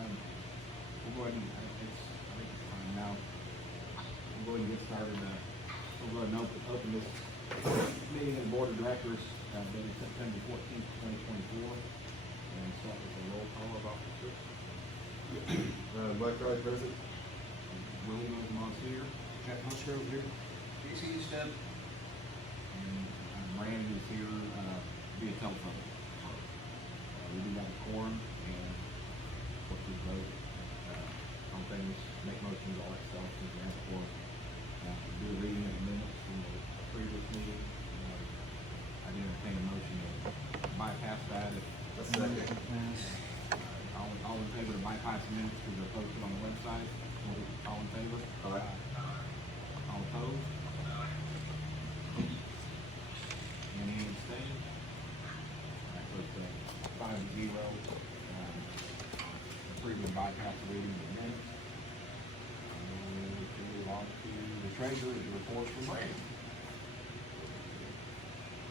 We'll go ahead and, I think it's fine now. We'll go ahead and get started. We'll go ahead and open this meeting of the Board of Directors, dated September 14th, 2024. And start with the roll call of officers. Mike Wright, present. Willie Rosemont's here. Jack Musgrove here. DC Step. And Randy is here via telephone. We do have a quorum and what we vote on things, make motions, all that stuff, we have a quorum. Do a reading of the minutes from the previous meeting. I did entertain a motion to bypass that. A second. All in favor to bypass the minutes because they're posted on the website? All in favor? Aye. All opposed? Any abstained? Alright, so it's 5-0. Approved and bypass the reading of the minutes. We can move on to the treasurer's report from Randy.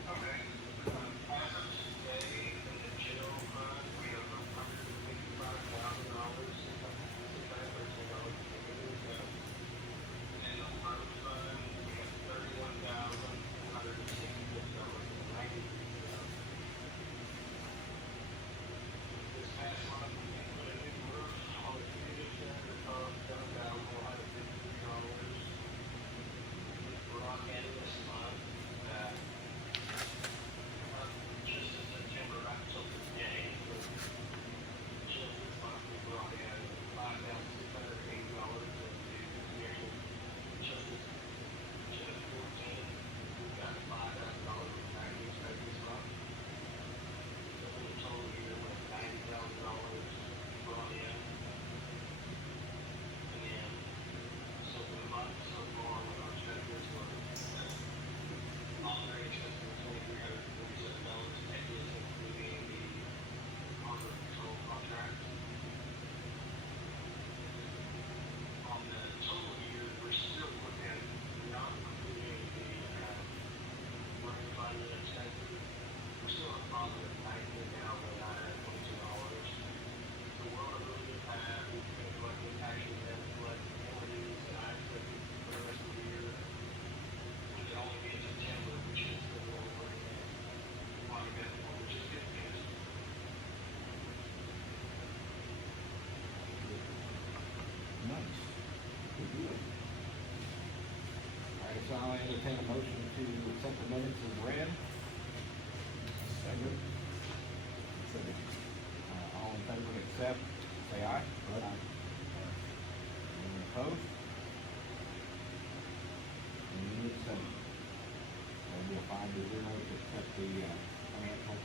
Okay. As of today, in the general fund, we have $155,000, $613. And in the fund, we have $31,416.93. This past month, we put a new roof on the condition of $7,453. We're on the end of this month, just in September, up till today, just this month, we brought in $5,680 into just this 14, we've got $5,000 in tax expense this month. So for the total year, we have $90,000 brought in. And then, so for the month so far, with our treasurers, operating expenses $2,347, that is including the Harbor Patrol contract. On the total year, we're still looking, not including the running fund and expenses, we're still at positive $19,922. So we're on a really good path. We've been collecting taxes and collecting penalties, and I expect for the rest of the year, we can only be in September, which is the one we're bringing in. Quite a bit more, which is good news. Nice. Good deal. Alright, so I'll entertain a motion to accept the minutes as read. Second. All in favor to accept, say aye. Aye. Any opposed? Any abstained? That'll be a 5-0 to accept the financial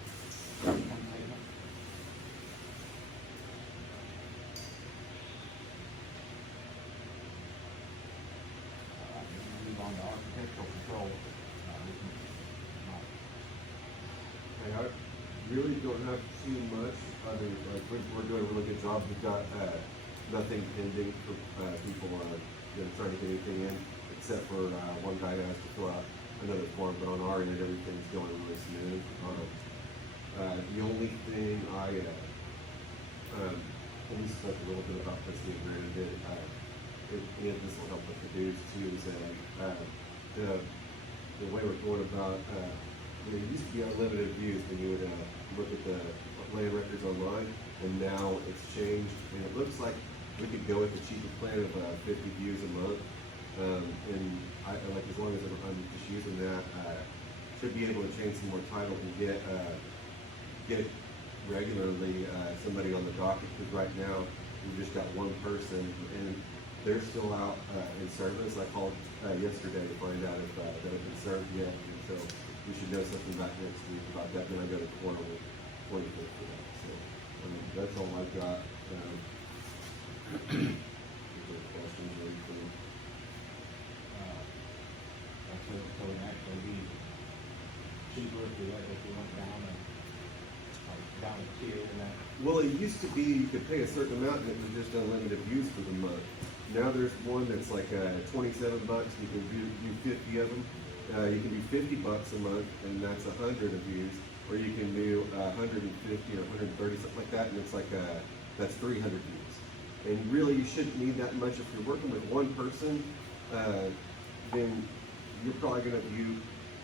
statement. Alright, then we'll move on to architectural control. Hey, I really don't have too much. I mean, like, we're doing a really good job. We've got nothing pending for people trying to get anything in, except for one guy that has to fill out another form. But on our end, everything's going really smooth. The only thing we spoke a little bit about this the agreement did, and this will help with the dues too, is that the way we're going about there used to be unlimited views when you would look at the land records online, and now it's changed, and it looks like we could go with the cheapest plan of 50 views a month, and I like, as long as I'm just using that, should be able to change some more titles and get regularly somebody on the docket, because right now we've just got one person and they're still out in service. I called yesterday to find out if that had been served yet, and so we should know something back next week about that. Then I go to court on the 25th for that. So that's all I've got. If there's questions or anything. So it would actually be cheaper if we went down and down a tier and that. Well, it used to be you could pay a certain amount and it was just unlimited views for the month. Now there's one that's like $27. You can view 50 of them. You can do $50 a month, and that's 100 of views. Or you can do 150 or 130, something like that, and it's like that's 300 views. And really, you shouldn't need that much. If you're working with one person, then you're probably going to view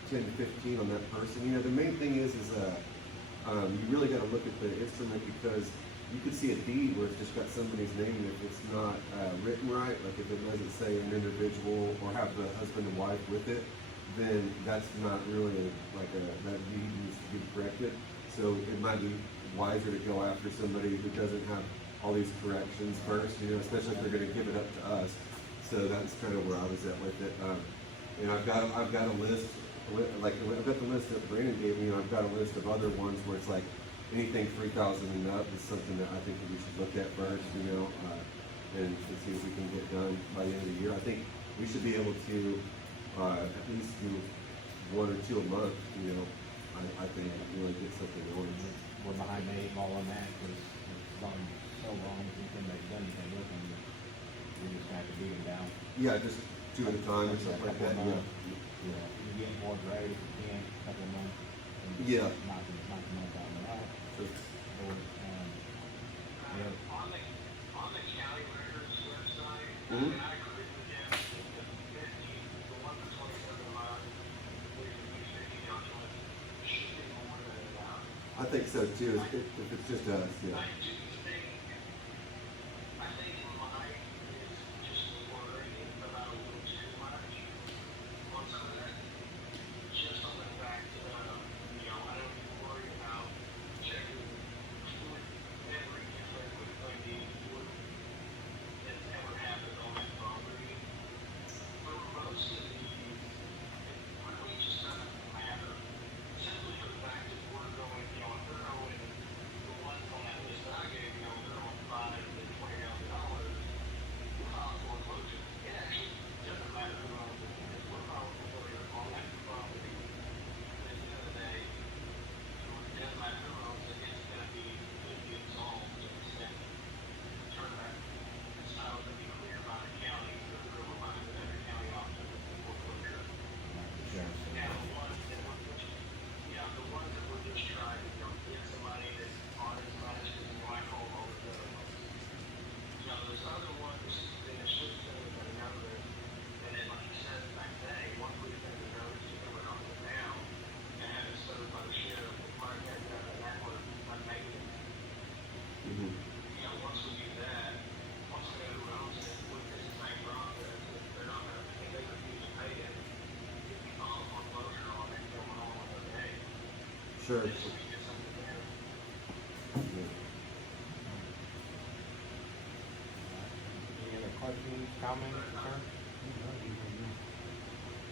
10 to 15 on that person. You know, the main thing is you really got to look at the instrument, because you could see a deed where it's just got somebody's name, and if it's not written right, like if it doesn't say an individual or have the husband and wife with it, then that's not really like that deed needs to be corrected. So it might be wiser to go after somebody who doesn't have all these corrections first, you know, especially if they're going to give it up to us. So that's kind of where I was at with it. And I've got a list, like I've got the list that Brandon gave me, and I've got a list of other ones where it's like anything 3,000 and up is something that I think that we should look at first, you know, and to see if we can get done by the end of the year. I think we should be able to at least do 1 or 2 a month, you know. I think really get something going. We're behind the 8 ball on that, because it's gone so long since anybody's done anything with them. We just have to beat them down. Yeah, just 2 at a time or something like that. Yeah. Yeah, you get more right if you can, a couple of months. And Yeah. Knock the month out of that. So, Or, yeah. On the county records website, Mhm. I agree with him. The one for 27 a month, we should be more than enough. I think so too. If it's just us, yeah. I do think mine is just worrying about a little too much on some of that. Just on the fact that, you know, I don't even worry about checking fluid memory with my need fluid that's ever happened on my property. For most of these, it really just doesn't matter. Simply for the fact that we're going, you know, if they're going, the ones on that list that I gave, you know, they're on $5,000 to $20,000, we're filing foreclosure. It actually doesn't matter who owns it, because we're filing foreclosure on that property. At the end of the day, it doesn't matter who owns it, it's gonna be solved to the extent. Turn that, it's not gonna be clear by the county, or the reminder that every county officer with foreclosure. Now, the ones that we're just, the ones that we're just trying to, get some money that aren't as much as, I call all the other ones. Those other ones, then it's just a notice, and then like you said back then, once we send the notice, you know, on it now, and have it served by the sheriff, we might have that, and that would make it. Mm-hmm. Once we do that, once we know who owns it, with this same process, they're not gonna, if they refuse to pay it, if we file a foreclosure on it, going on with the day. Sure. This will be just something there. Yeah. Any other questions, comments, concerns?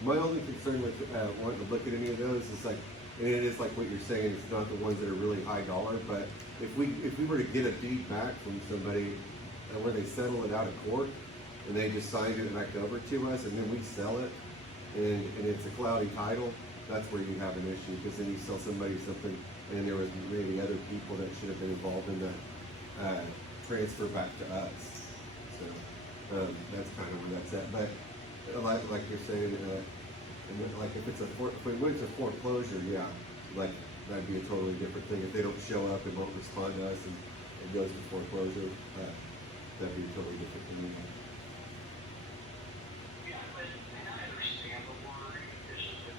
My only concern with wanting to look at any of those is like, and it is like what you're saying, it's not the ones that are really high dollar, but if we were to get a deed back from somebody where they settle it out of court and they just signed it back over to us, and then we sell it and it's a cloudy title, that's where you have an issue, because then you sell somebody something and there was maybe other people that should have been involved in that transfer back to us. So that's kind of where that's at. But like you're saying, and then, like if we went to foreclosure, yeah, like that'd be a totally different thing. If they don't show up and won't respond to us and it goes to foreclosure, that'd be a totally different thing. Yeah, and I understand the worry, it's just that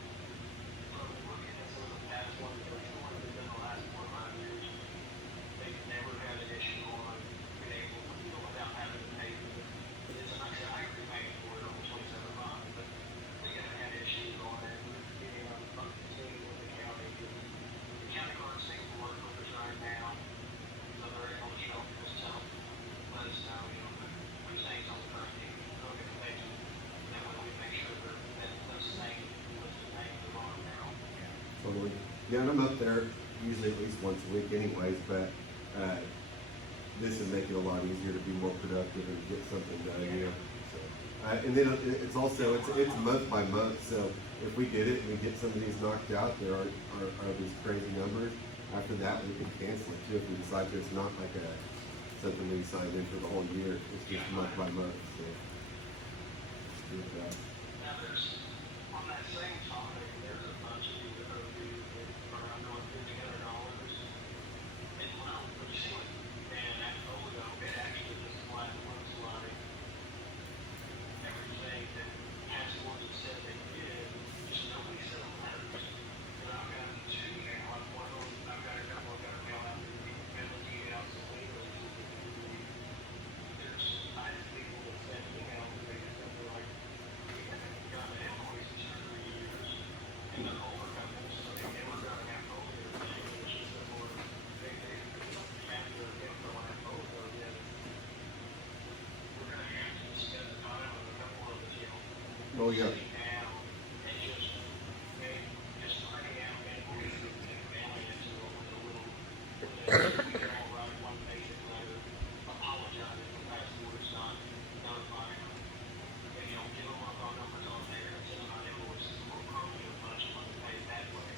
from looking at some of the past ones, at least the ones that have been the last 4 or 5 years, they've never had an issue on being able to, without having to pay for it. It's like I said, I agree paying for it on 27 months, but we haven't had issues on it, getting on the team with the county. The county clerk seems to work with us right now, so they're able to show us, let us know, who's names on the current team, okay, thank you. And then we make sure that those same listed names are on now. Totally. Yeah, and I'm up there usually at least once a week anyways, but this would make it a lot easier to be more productive and get something done, you know. So, and then it's also, it's month by month, so if we did it and we get some of these knocked out, there are these crazy numbers. After that, we can cancel it too if we decide that it's not like something we signed in for the whole year. It's just month by month. So. Now there's, on that same topic, there's a bunch of these OVs that are under $1,500. And when you see what, man, that photo, it actually just flat Oh, yeah. sitting down and just printing out invoices and mailing it to them with a little, we can all write one basic letter apologizing for past orders not notifying them. And, give them our phone numbers on there and send them out invoices, and we'll probably do a bunch of them pay that way.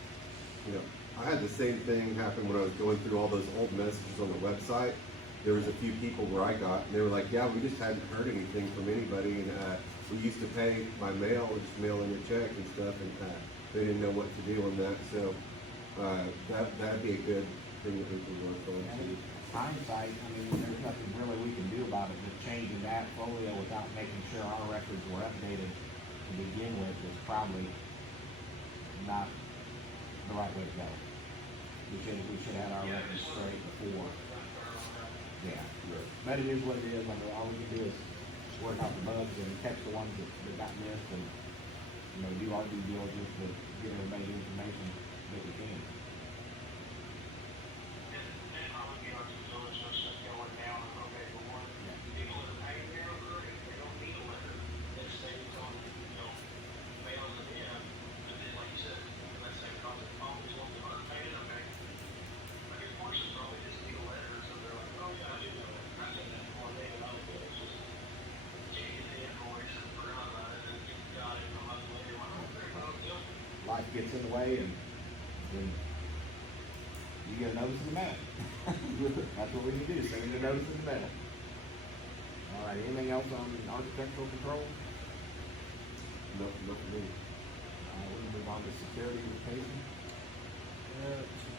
Yeah, I had the same thing happen when I was going through all those old messages on the website. There was a few people where I got, and they were like, yeah, we just hadn't heard anything from anybody, and we used to pay by mail, or just mail in a check and stuff, and they didn't know what to do on that, so that'd be a good thing that we can work on And too. hindsight, I mean, there's nothing really we can do about it, but changing that folio without making sure our records were updated to begin with is probably not the right way to go. We should have our records straight before. Yeah. But it is what it is. I mean, all we can do is work out the bugs and catch the ones that got missed and, do our due diligence to get everybody the information that we can. And probably be our due diligence just going down, okay, for one, people that are paying their own they don't need a letter. They say it's on, mailing them in, and then like you said, let's say because the phone is one that aren't paying, okay. A good portion probably just need a letter, so they're like, oh yeah, I didn't know that. I sent that one day, and I was just taking the invoice and forgot about it, and got it a month later, went, oh, there you go. Life gets in the way and then you get a notice in the mail. That's what we can do, send a notice in the mail. All right, anything else on architectural control? No, not for me. We can move on to security rotation.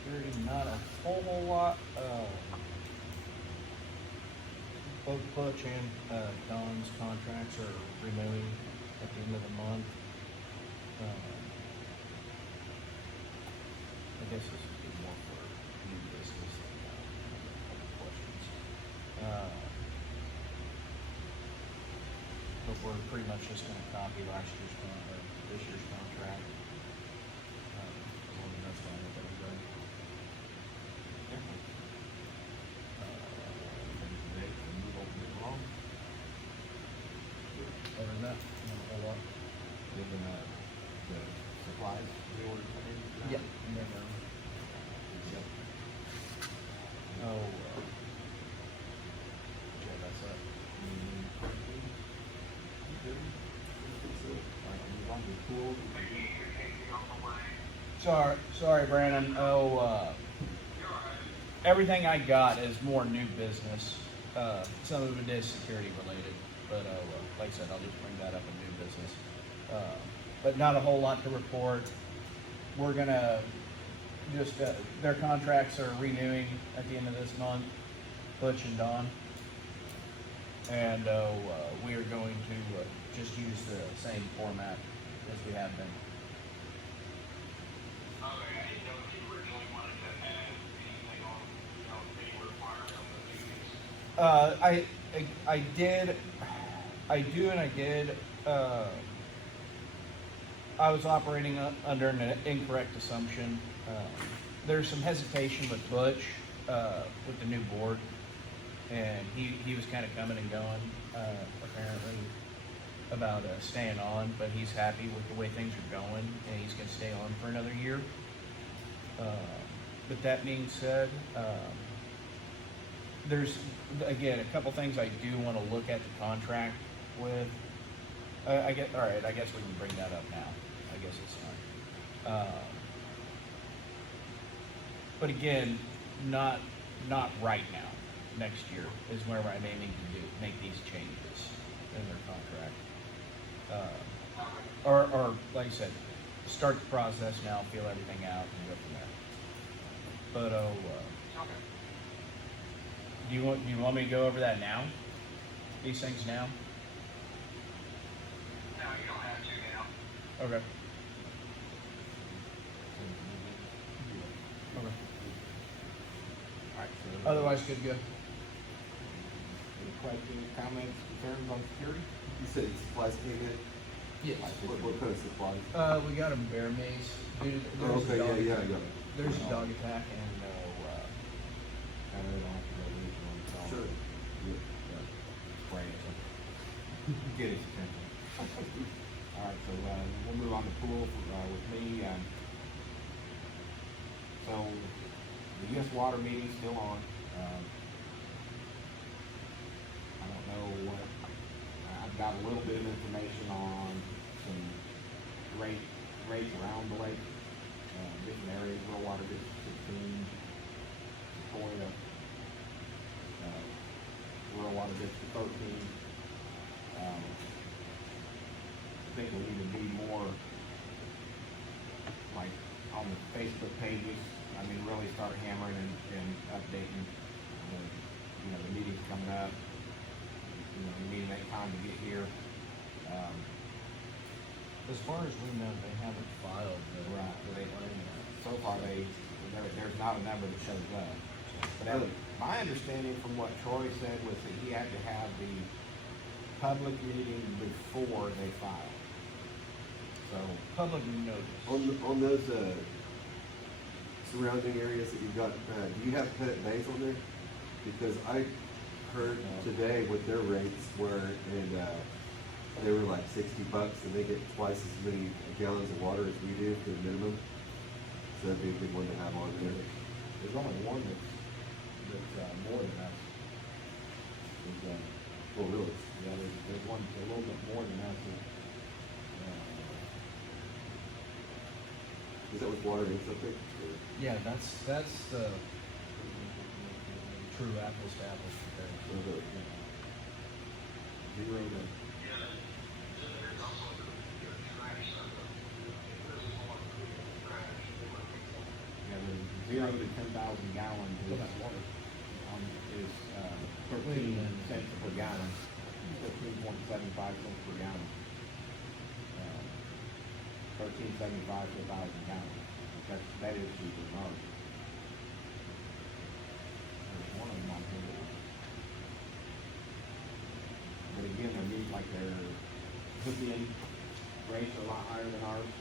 Security, not a whole lot. Both Butch and Don's contracts are renewing at the end of the month. I guess this would be more for new business than questions. But we're pretty much just gonna copy this year's contract. As long as that's fine with everybody. Other than that, not a whole lot. Given the supplies we ordered from him. Yeah. And then, Yep. yeah, that's it. All right, move on to pool. Sorry, Brandon. Everything I got is more new business. Some of it is security related, but like I said, I'll just bring that up in new business. But not a whole lot to report. We're gonna just their contracts are renewing at the end of this month, Butch and Don, and we are going to just use the same format as we have been. Okay, I didn't know if you originally wanted to add anything on, any requirement on the meetings. I did. I was operating under an incorrect assumption. There's some hesitation with Butch, with the new board, and he was kind of coming and going, apparently, about staying on, but he's happy with the way things are going, and he's going to stay on for another year. But that being said, there's, again, a couple things I do want to look at the contract with. I guess we can bring that up now. I guess it's fine. But again, not right now. Next year is where I'm aiming to make these changes in their contract. Or like I said, start the process now, feel everything out, and go from there. But Okay. do you want me to go over that now? These things now? No, you don't have to now. Okay. Okay. All right, so. Otherwise, good to go. Any questions, comments, concerns on security? You said supplies came in? Yes. What kind of supplies? We got a bear maze. Dude, Oh, okay, yeah, I got it. There's a dog attack and I really don't have to go read one, so. Sure. Spray it. Get his attention. All right, right, so, we'll move on to pool, with me, so, the US water meeting's still on, I don't know what, I've got a little bit of information on some rates around the lake, different areas, rural water district 16, Sequoia, rural water district 13. I think we need to be more, like, on the Facebook pages, I mean, really start hammering and updating, the meetings coming up. You need to make time to get here. As far as we know, they haven't filed the Right. claim. So far, there's not a number that shows up. But my understanding from what Troy said was that he had to have the public meeting before they filed. So, Public notice. On those, surrounding areas that you've got, do you have Pettit Bays on there? Because I heard today what their rates were, and, they were like $60, and they get twice as many gallons of water as we do for the minimum. So that'd be a good one to have on there. there's only one that's more than us. There's, Oh, really? yeah, there's one that's a little bit more than us. Is that with water and something? Yeah, that's the true apples to apples comparison. Zero to, Yeah, so there's also the trash stuff. It really hard to get the trash. yeah, there's 0 to 10,000 gallons is, is 13 cents per gallon, 13.75 cents per gallon. 13.75 per 1,000 gallons. That is cheaper than ours. There's one of them on here. But again, they're neat, like their hook-in rates are a lot higher than ours.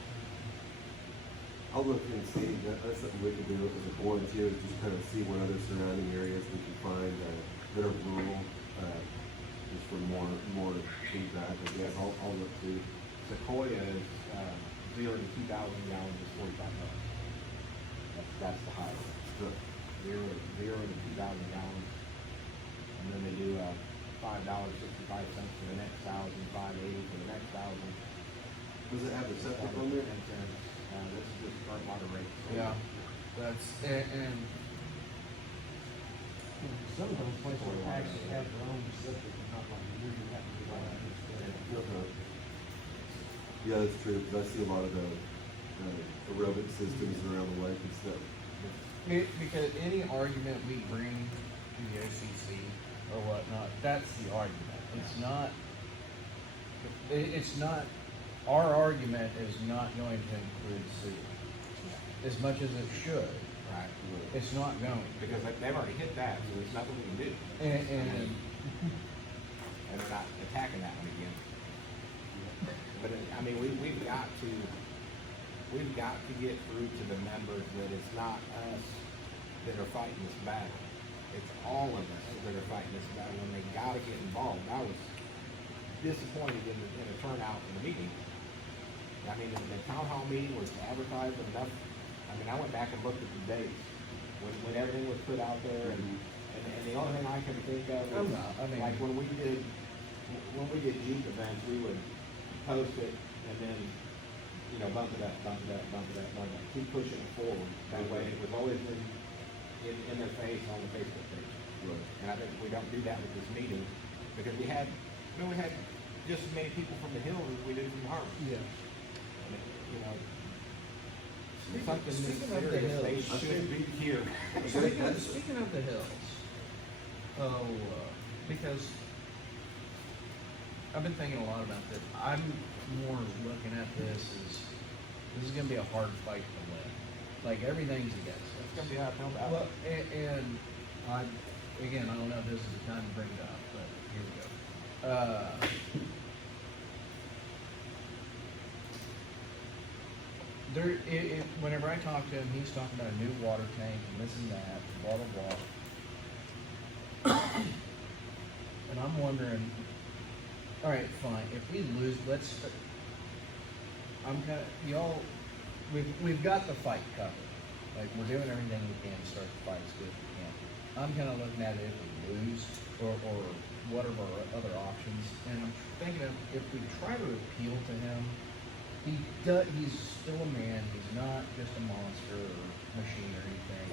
I'll look and see, that's something we can do as a board too, is just kind of see what other surrounding areas we can find, that are rural, just for more feedback, I guess, I'll look too. Sequoia is, 0 to 2,000 gallons is $45. That's the highest. So, 0 to 2,000 gallons. And then they do, $5.65 for the next 1,000, $5.80 for the next 1,000. does it have the septic on there? This is just current water rate. Yeah, that's, and Some of those places actually have their own septic, and not like you have to do all that. Yeah, that's true, because I see a lot of the, aerobic systems around the lake and stuff. because any argument we bring to the OCC or whatnot, that's the argument. It's not, our argument is not going to include sewage, as much as it should. Right. It's not going. Because they've already hit that, so there's nothing we can do. And And they're not attacking that one again. But, I mean, we've got to get through to the members that it's not us that are fighting this battle. It's all of us that are fighting this battle, and they gotta get involved. I was disappointed in the turnout in the meeting. I mean, the town hall meeting was advertised enough. I mean, I went back and looked at the dates, when everything was put out there, and the only thing I can think of is, like, when we did Jeep events, we would post it, and then, bump it up, keep pushing it forward. That way, it was always in their face on the Facebook page. Right. And I think we don't do that with this meeting, because we had just as many people from the hills as we did from Harvard. yeah. Something this Speaking of the serious, they hills, should be here. Speaking of the hills, because I've been thinking a lot about this. I'm more looking at this as this is going to be a hard fight to win. Like, everything's against us. It's gonna be uphill battle. Well, and I don't know if this is the time to bring it up, but here we go. Whenever I talk to him, he's talking about a new water tank and this and that, blah, blah, blah. And I'm wondering, all right, fine, if we lose, I'm kinda, we've got the fight covered. Like, we're doing everything we can to start the fight as good as we can. I'm kinda looking at it if we lose, or what are our other options, and I'm thinking of, if we try to appeal to him, he's still a man, he's not just a monster or machine or anything.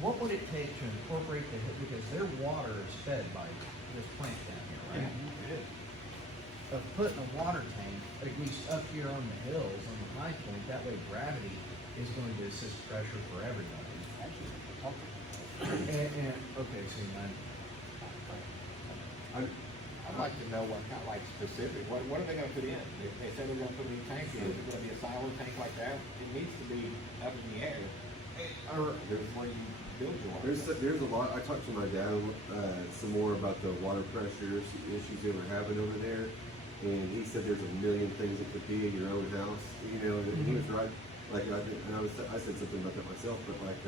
What would it take to incorporate because their water is fed by this plant down here, right? Of putting a water tank, at least up here on the hills, on the high point, that way gravity is going to assist pressure for everybody. Actually, talk And okay, so I'd like to know what kind of like specific, what are they gonna put in? If they said they're gonna put a new tank in, is it gonna be a silo tank like that? It needs to be up in the air. Or there's where you build your water. There's a lot. I talked to my dad some more about the water pressure issues they were having over there, and he said there's a million things that could be in your own house. You know, and he was right. Like I said something about that myself, but like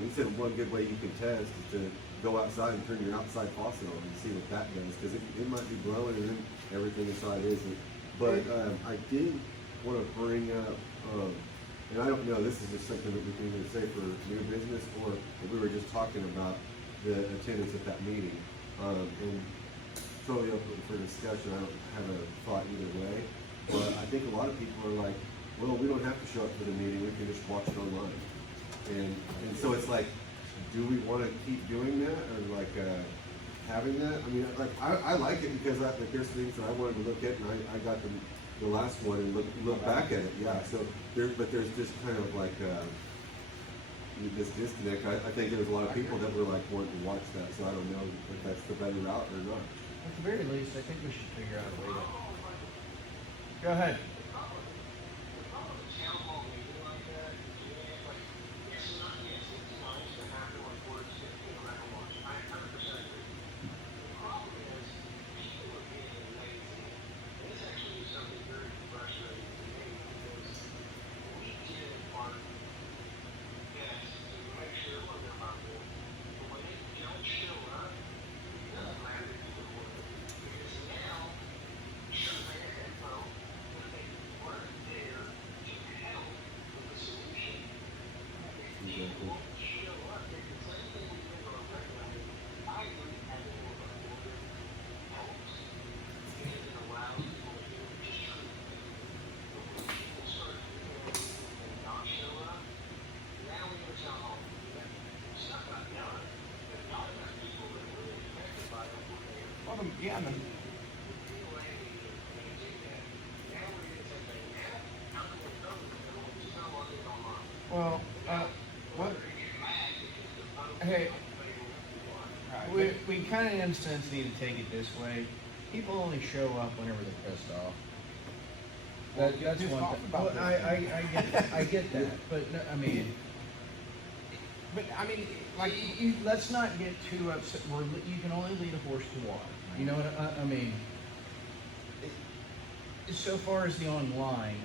he said one good way you can test is to go outside and turn your outside faucet on and see what that does, because it might be blowing and then everything inside isn't. But I did want to bring up. And I don't know, this is just something that we can either say for new business, or if we were just talking about the attendance at that meeting. And totally open for discussion, I don't have a thought either way. But I think a lot of people are like, well, we don't have to show up for the meeting, we can just watch it online. And so it's like, do we want to keep doing that, or like having that? I mean, like I like it because like, there's things that I wanted to look at, and I got the last one and look back at it. Yeah. So but there's just kind of like this disconnect. I think there's a lot of people that were like wanting to watch that. So I don't know if that's the better route or not. at the very least, I think we should figure out a way to. Go ahead. Yeah, well, what? Hey, we kind of in a sense need to take it this way. People only show up whenever they're pissed off. That's just one talk thing. about Well, that. I get that, but no, I mean, like, let's not get too upset. You can only lead a horse to water. You know what I mean? So far as the online,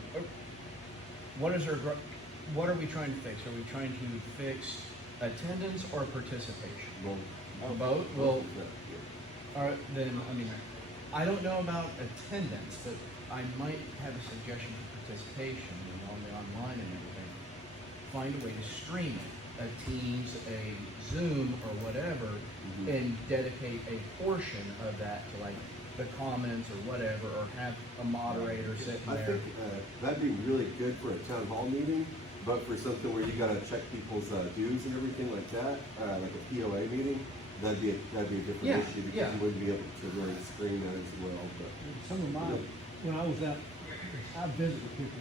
what are we trying to fix? Are we trying to fix attendance or participation? Both. Well, then I mean, I don't know about attendance, but I might have a suggestion for participation on the online and everything. Find a way to stream it. A Teams, a Zoom, or whatever, and dedicate a portion of that to like the comments or whatever, or have a moderator sitting I there. think that'd be really good for a town hall meeting, but for something where you gotta check people's dues and everything like that, like a POA meeting, that'd be a different Yeah, issue, because yeah. you wouldn't be able to really screen that as well. But Some of my, when I was out, I visit with people,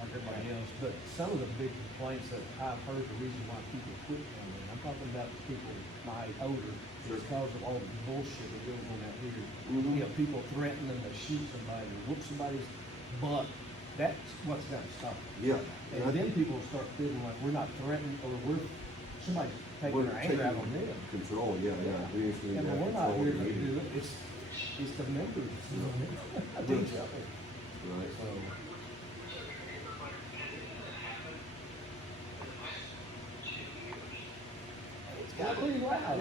like everybody else, but some of the big complaints that I've heard, the reason why people quit coming in, I'm talking about people my age, older, Sure. it's because of all the bullshit that goes on out here. Mhm. You know, people threatening to shoot somebody, or whoop somebody's butt, that's what's gotta stop. yeah, And then people start feeling like we're not threatening, or somebody's taking we're their anger out on taking them. control. Yeah, yeah. We used to Yeah, but have we're not control here of to the do meeting. it, it's the members, you know, of each other. Right. So, it's got pretty loud.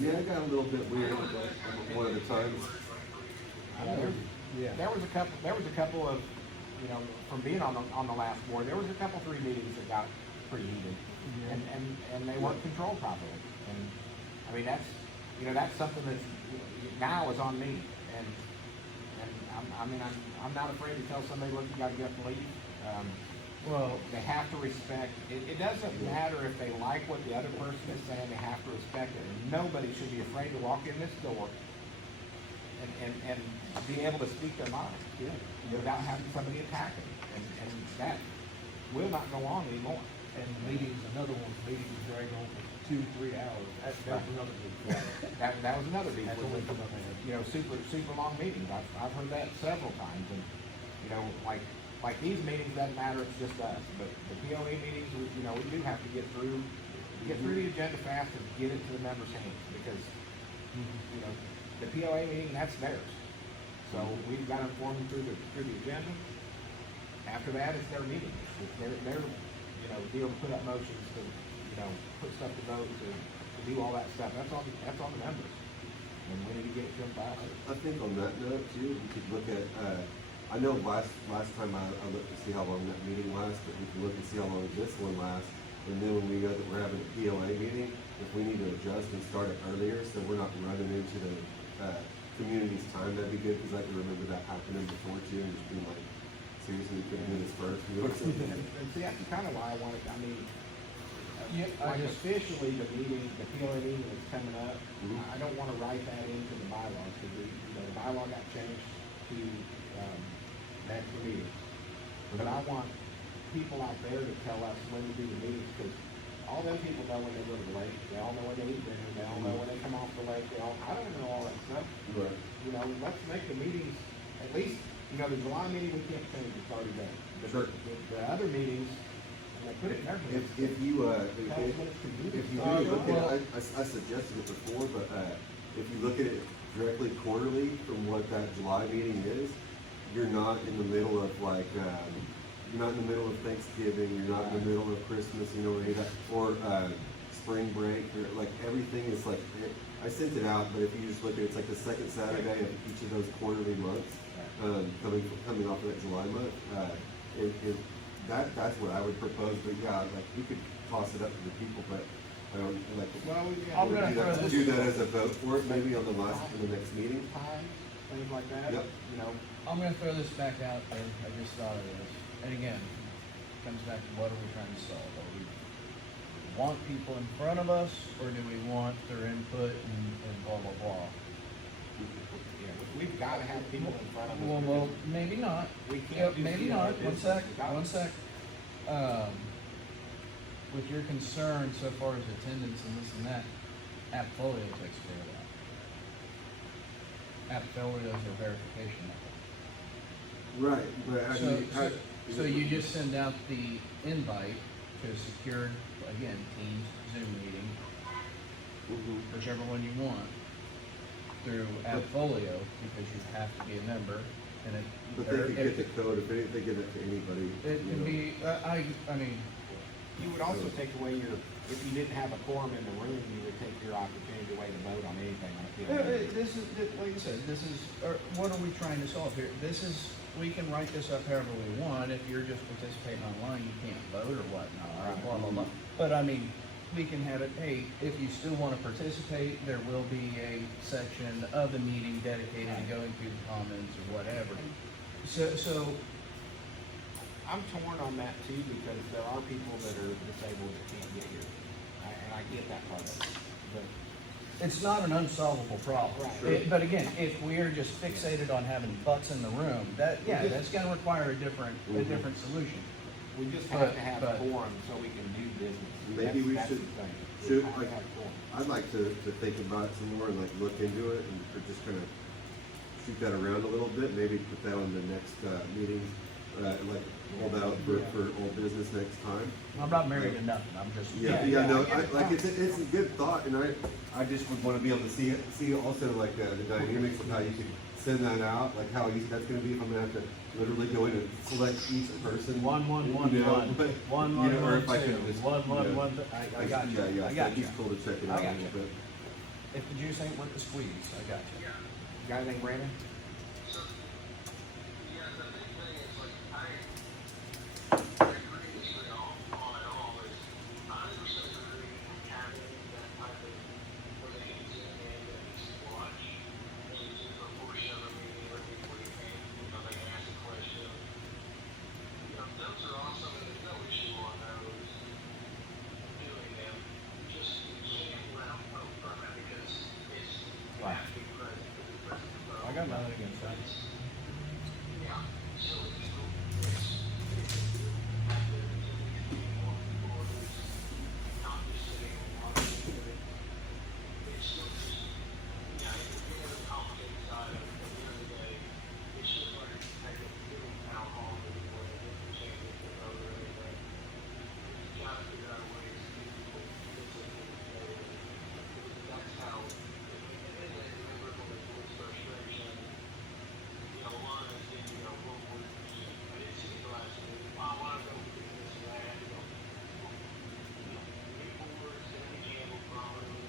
Yeah, it got a little bit weird one of the times. I never, Yeah. there was a couple of, you know, from being on the last board, there was a couple, 3 meetings that got pretty heated. Yeah. And they weren't controlled properly. And, I mean, that's, you know, that's something that's, now is on me. And I'm not afraid to tell somebody, look, you gotta get up and leave. Well, They have to respect, it doesn't matter if they like what the other person is saying, they have to respect it. And nobody should be afraid to walk in this door and be able to speak their mind. Yeah. Without having somebody attack them. And that will not go on anymore. And meetings, another one, meetings drag on for 2-3 hours. That's another big problem. That was another big That's one. only come up ahead. You know, super long meetings. I've heard that several times. And, you know, like these meetings doesn't matter, it's just us. But the POA meetings, you know, we do have to get through the agenda fast and get it to the members' hands because, you know, the POA meeting, that's theirs. So we've got to inform them through the agenda. After that, it's their meeting. It's their, you know, deal to put up motions to, you know, put stuff to vote, to do all that stuff. That's on the members. And we need to get it to them fast. I think on that note too, we could look at, I know last time I looked to see how long that meeting lasts, but we can look and see how long this one lasts. And then when we know that we're having a POA meeting, if we need to adjust and start it earlier, so we're not running into the, community's time, that'd be good, because I can remember that happening before too, and just being like, seriously, we couldn't do this first. We looked at something. And see, that's kind of why I wanted, I mean, Yeah, I like just- officially, the meeting, the POA meeting that's coming up, Mhm. I don't want to write that into the bylaws, because the bylaw got changed to, that's the meeting. But I want people out there to tell us when to do the meetings, because all them people know when they go to the lake, they all know when they eat dinner, they all know when they come off the lake, I don't know all that stuff. Right. You know, let's make the meetings, at least, you know, the July meeting, we can't change, it's already done. But Sure. the other meetings, and they put it in their minutes. If you, Tell us when it's convenient. if you Uh, really look well- at it, I suggested it before, but, if you look at it directly quarterly from what that July meeting is, you're not in the middle of like, you're not in the middle of Thanksgiving, you're not in the middle of Christmas, you know, or spring break, or like everything is like, I sent it out, but if you just look at it, it's like the second Saturday of each of those quarterly months, coming off of that July month, that's what I would propose, but yeah, like, we could toss it up to the people, but I don't, like, Well, we I'm would gonna do that, throw this- do that as a vote for it, maybe on the next meeting. Time, things like that, Yep. you know, I'm gonna throw this back out there, I just thought of this, and again, comes back to what are we trying to solve? Are we want people in front of us, or do we want their input and blah, blah, blah? yeah, we've got to have people in front of us. Well, maybe not. We can't Yep, just maybe do not, our one business sec, without one it. sec. With your concern so far as attendance and this and that, AppFolio takes care of that. AppFolio is a verification method. Right, but how do So, you, how? so you just send out the invite to a secured, again, Teams, Zoom meeting, Mhm. whichever one you want, through AppFolio, because you have to be a member, and it. But they could get the code, if they give it to anybody. It you can know. be, I mean, You would also take away if you didn't have a quorum in the room, you would take your opportunity away to vote on anything on a POA. this is, like I said, this is, or what are we trying to solve here? This is, we can write this up however we want, if you're just participating online, you can't vote or whatnot, or blah, blah, blah. But I mean, we can have it, hey, if you still wanna participate, there will be a section of the meeting dedicated to going through the comments or whatever. So, I'm torn on that too, because there are people that are disabled that can't get here. And I get that part of it. But it's not an unsolvable problem. Right. But again, if we're just fixated on having butts in the room, that's gonna require a different solution. we just have But- to have but- quorum so we can do business. Maybe we That's should- the thing. should, We have to like- have quorum. I'd like to think about it some more and like look into it and or just kind of shoot that around a little bit, maybe put that on the next, meeting, like hold out for old business next time. I'm not married to nothing, I'm just. Yeah, no, I get it. like, it's a good thought, and I just would wanna be able to see also like, the dynamics of how you could send that out, like how easy that's gonna be if I'm gonna have to literally go in and select each person. One, you know, but, you know, or if I could just, you know, I got you, Yeah, I got it's you. just cool to check it I out a got little you. bit. If the juice ain't worth the squeeze, I got you. Got anything, Brandon? got nothing against that. Yeah, so it's not that it's at least being more people who's not just sitting and watching, but it's still just, yeah, it's the other complicated side of at the end of the day, it's just like, hey, doing town hall anymore, and changing the road or anything. You gotta figure out ways to get people to listen to the day. That's how, and then they remember when there's always frustration, you know, a lot of us think, you know, I didn't see it the last week, I wanna go do this and that, you know. People were gonna be handled properly,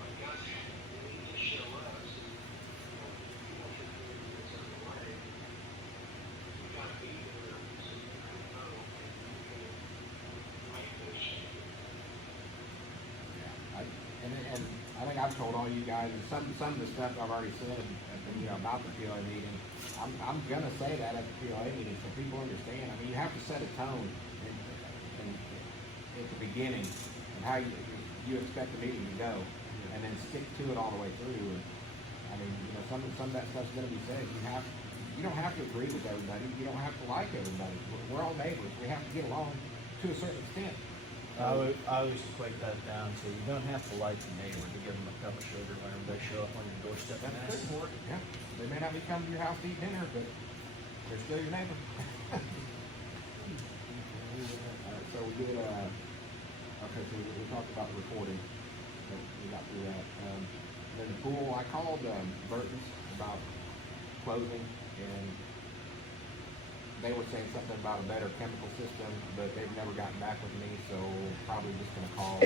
like, guys, we need to show us, you know, if you want your food in a certain way, you gotta be there, so you can know, and you can make those changes. Yeah, and I think I've told all you guys, and some of the stuff I've already said, you know, about the PLA meeting, I'm gonna say that at the PLA meeting, so people understand. I mean, you have to set a tone at the beginning, and how you expect the meeting to go, and then stick to it all the way through. And, I mean, you know, some of that stuff's gonna be said. You don't have to agree with everybody. You don't have to like everybody. We're all neighbors. We have to get along to a certain extent. I always equate that down to, you don't have to like the neighbor to give them a cup of sugar when they show up on your doorstep and That's ask good for it. Yeah, they may not be coming to your house to eat dinner, but they're still your neighbor. So we did, okay, so we talked about the recording, so we got through that. Then the pool, I called, Burton's about closing, and they were saying something about a better chemical system, but they've never gotten back with me, so probably just gonna call,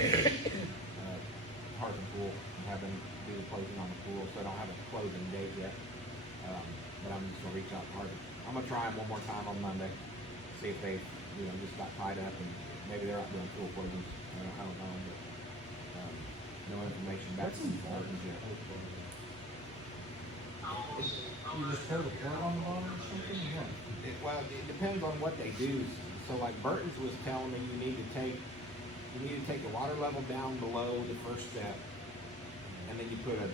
Harbor Pool and have them do the closing on the pool, so I don't have a closing date yet. But I'm just gonna reach out to Harbor. I'm gonna try them one more time on Monday, see if they, you know, just got tied up and maybe they're out doing pool closings. I don't know, but, no information back from Harbor yet. You just pull the plug on the bottom or something, or what? Well, it depends on what they do. So like Burton's was telling me you need to take the water level down below the first step, and then you put a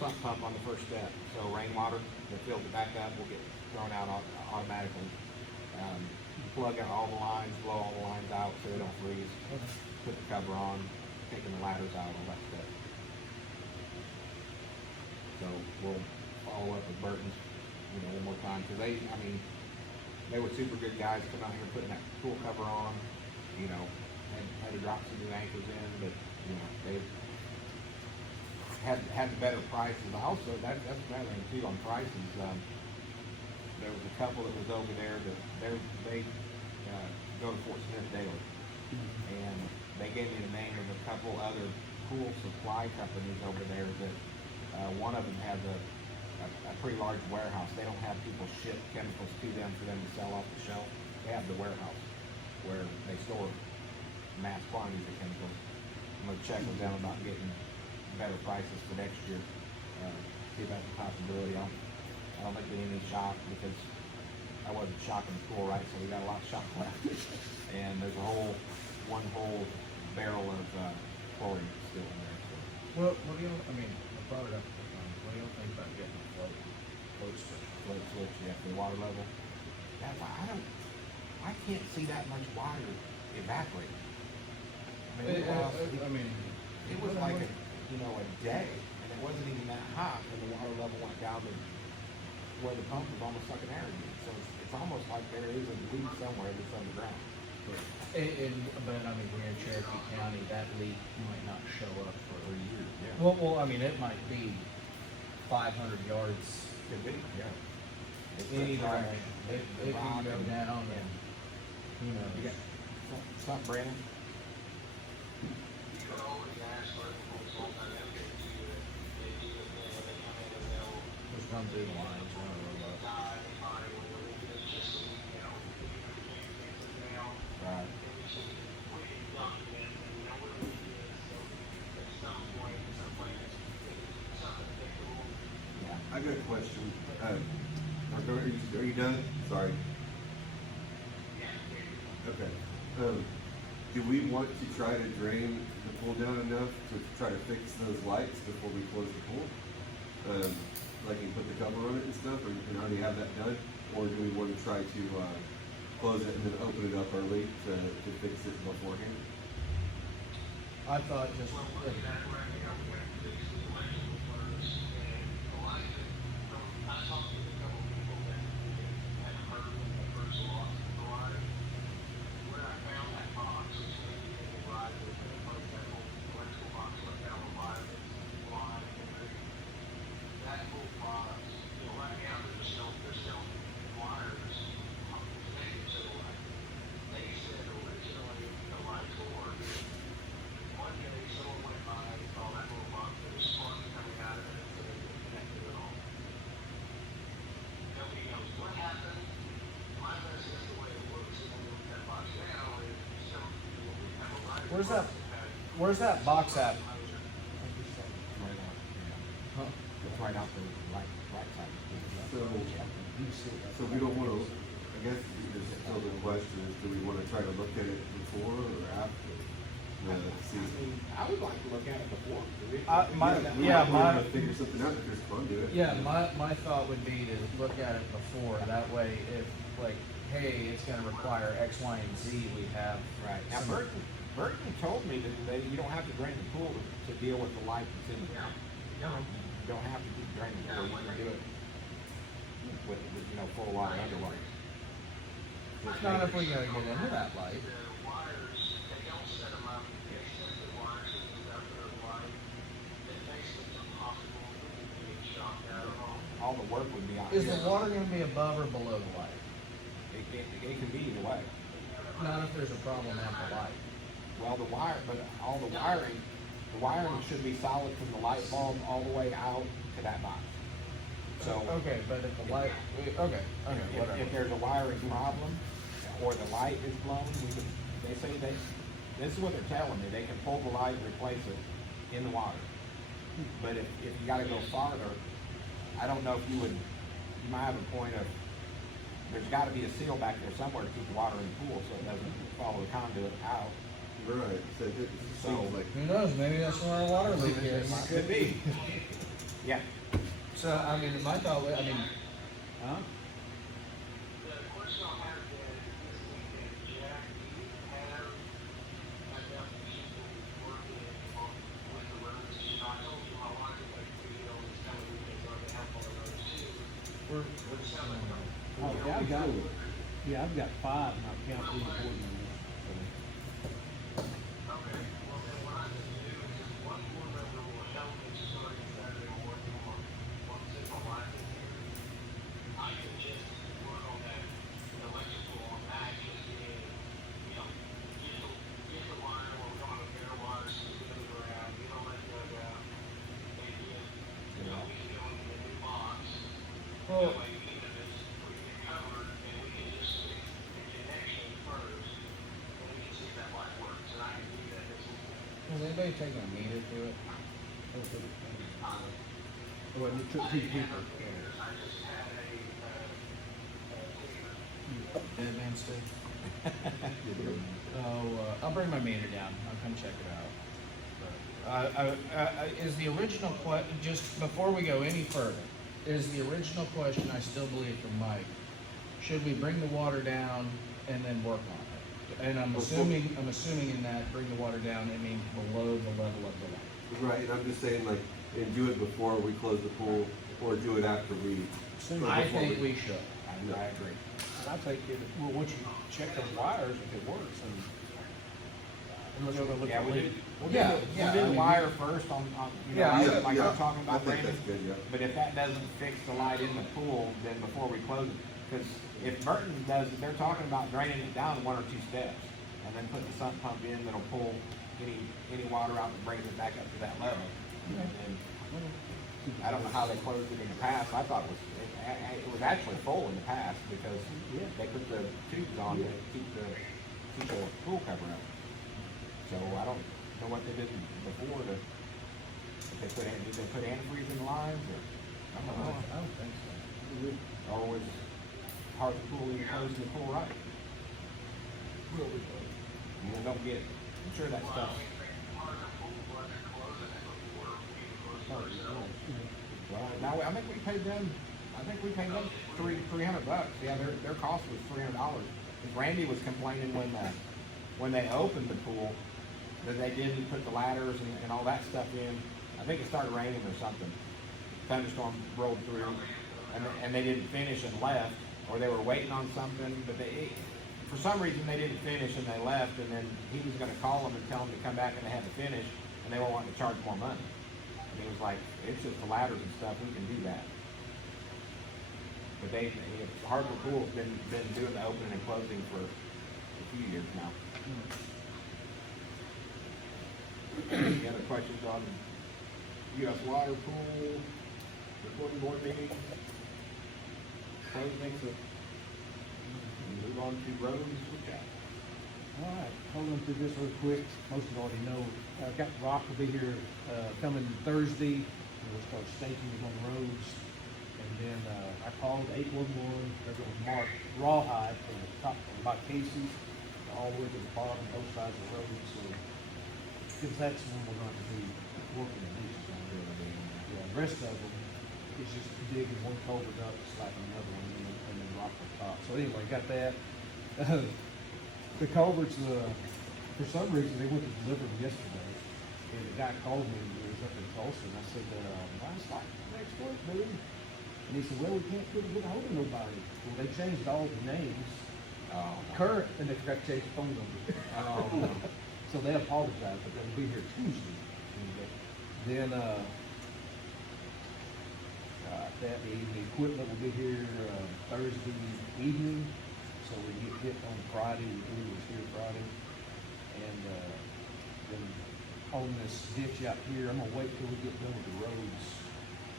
sump pump on the first step. So rainwater that fills it back up will get thrown out automatically. You plug out all the lines, blow all the lines out so they don't freeze. Put the cover on, taking the ladders out, all that stuff. So we'll follow up with Burton's, you know, one more time, because they were super good guys coming out here putting that pool cover on, you know, and had to drop some new anchors in, but, you know, they had the better prices. Also, that's another thing too on prices. There was a couple that was over there that they go to Fort Smith daily, and they gave me the name of a couple other pool supply companies over there that one of them has a pretty large warehouse. They don't have people ship chemicals to them for them to sell off the shelf. They have the warehouse where they store mass quantities of chemicals. I'm gonna check with them about getting better prices for next year. See if that's a possibility. I don't think they need any shock because I wasn't shocking the pool right, so we got a lot of shock left. And there's one whole barrel of chlorine still in there. So. Well, what do you, I mean, I brought it up, what do you think about getting a float switch? Float switch, yeah, for the water level. That's why I can't see that much water evaporate. It was like a day, and it wasn't even that hot when the water level went down to where the pump was almost like an air unit. So it's almost like there is a leak somewhere that's underground. But I mean, we're in Cherokee County, that leak might not show up for a year. Yeah. Well, I mean, it might be 500 yards Could be, yeah. any direction. It can go down and, who knows? You got something, Brandon? You can always ask for it from sometime after you do it. They do it, then they come in and they'll Just run through the lines, run a robot. die, they find it, or it's just so we, you know, we can't take it down. Right. And we should put it documented, and we know where it is, so at some point, something fixable. Yeah. I got a question. Are you done? Sorry. Okay. Do we want to try to drain the pool down enough to try to fix those lights before we close the pool? like you put the cover on it and stuff, or you can already have that done? Or do we want to try to, close it and then open it up early to fix it beforehand? I thought just, Well, what exactly, we have to fix the electrical first, and a lot of it, I talked to a couple people that had heard of the first loss of the line. Where I found that box, which maybe they can ride with, like that whole electrical box, like that whole line, line, and everything. That whole box, you know, right now, they're selling wires, connected to the line. They said originally the lights will work. One day, someone went by and saw that little box, there was sparks coming out of it, so they couldn't connect it at all. Nobody knows what happened. My guess is the way it looks, is when we look at that box now, is some, we have a light. where's that box at? Right out, yeah. Huh? It's right out the right side. So we don't want to, I guess there's still the question is, do we want to try to look at it before or after the season? I would like to look at it before. We want to figure something out if there's fun to it. Yeah, my thought would be to look at it before, that way if, like, hey, it's gonna require X, Y, and Z, we have. Right. Now, some- Burton told me that you don't have to drain the pool to deal with the light that's in there. You don't have to keep draining the pool, you can do it with full water underwater. Not if we gotta get into that light. The wires, they don't set them up, they set the wires and stuff that are light, it makes it impossible for them to get shocked out of all. All the work would be on. Is the water gonna be above or below the light? It can be either way. Not if there's a problem at the light. Well, but all the wiring should be solid from the light bulb all the way out to that box. So. Okay, but if the light, okay, If whatever. there's a wiring problem, or the light is blown, they say this is what they're telling me, they can pull the light and replace it in the water. But if you gotta go farther, I don't know if you might have a point of, there's gotta be a seal back there somewhere to keep the water in the pool so it doesn't follow the conduit out. Right, so it seems like, Who knows, maybe that's where our water leak is. Could be. Yeah. So, I mean, my thought, huh? The question I have then is this weekend, Jack, do you have enough people working with the roads? You know, I told you my wife would like to deal this kind of weekend, so I can help on the roads too. We're selling them. Oh, yeah, I've got 5, and I've counted these board members. Okay, well then what I'm gonna do is just one board member will help me starting Saturday morning once it's all live in here. I can just work on that electrical on that, just getting, you know, get the wire, or we're going to bare wire, so we can go around, get all that dug out. And get, you know, we can go into the new box. Well, That way, even if it's, we get covered, and we can just fix the connection first, and we can see if that light works, and I can do that this weekend. has anybody taken a meter to it? Well, you took 2 people. I just had a Dead man stick? I'll bring my meter down, I'll come check it out. Is the original just before we go any further, is the original question, I still believe from Mike, should we bring the water down and then work on it? And I'm assuming in that, bring the water down, it means below the level of the light. right, and I'm just saying like, and do it before we close the pool, or do it after we. I think we should. I agree. I think well, once you check those wires, if it works, and we'll go look Yeah, at we it. did. Yeah, We'll do I the mean, wire first on Yeah, like yeah, we're talking I about think Brandon. that's good, yeah. But if that doesn't fix the light in the pool, then before we close it, because if Burton does, they're talking about draining it down 1 or 2 steps, and then put the sump pump in that'll pull any water out and brings it back up to that level. And I don't know how they closed it in the past. I thought it was actually full in the past because they put the tubes on to keep the pool cover up. So I don't know what they did before to. Did they put antifreeze in the lines or? I don't know. I don't think so. Or was part of the pool even closed in the pool right? Don't get. I'm sure that stuff. Right, now, I think we paid them $300. Yeah, their cost was $300. Because Randy was complaining when they opened the pool, that they didn't put the ladders and all that stuff in. I think it started raining or something. Thunderstorm rolled through, and they didn't finish and left, or they were waiting on something, but for some reason they didn't finish and they left, and then he was gonna call them and tell them to come back and they had to finish, and they were wanting to charge more money. And he was like, it's just the ladders and stuff, we can do that. But Harbor Pool's been doing the opening and closing for a few years now. Any other questions on U.S. Water Pool, reporting board meeting, closing, so move on to roads, recap. All right, hold on through this real quick. Most of you already know. Got Rock will be here coming Thursday. We'll start staking on the roads. And then I called 811. They're going to mark rawhide from the top by Casey's all the way to the bottom, both sides of the road. So, because that's when we're going to be working the leases on there. Yeah, the rest of them is just digging one culvert up, slapping another one in, and then rock on top. So anyway, got that. The culverts, for some reason, they went to deliver them yesterday, and the guy called me, and he was up in Tulsa, and I said, last night, next week, dude. And he said, well, we can't get a hold of nobody. Well, they changed all the names, current, and they forgot to change the phone number. So they apologized, but they'll be here Tuesday. Then, the equipment will be here Thursday evening. So we get hit on Friday, we was here Friday. And then on this ditch out here, I'm gonna wait till we get done with the roads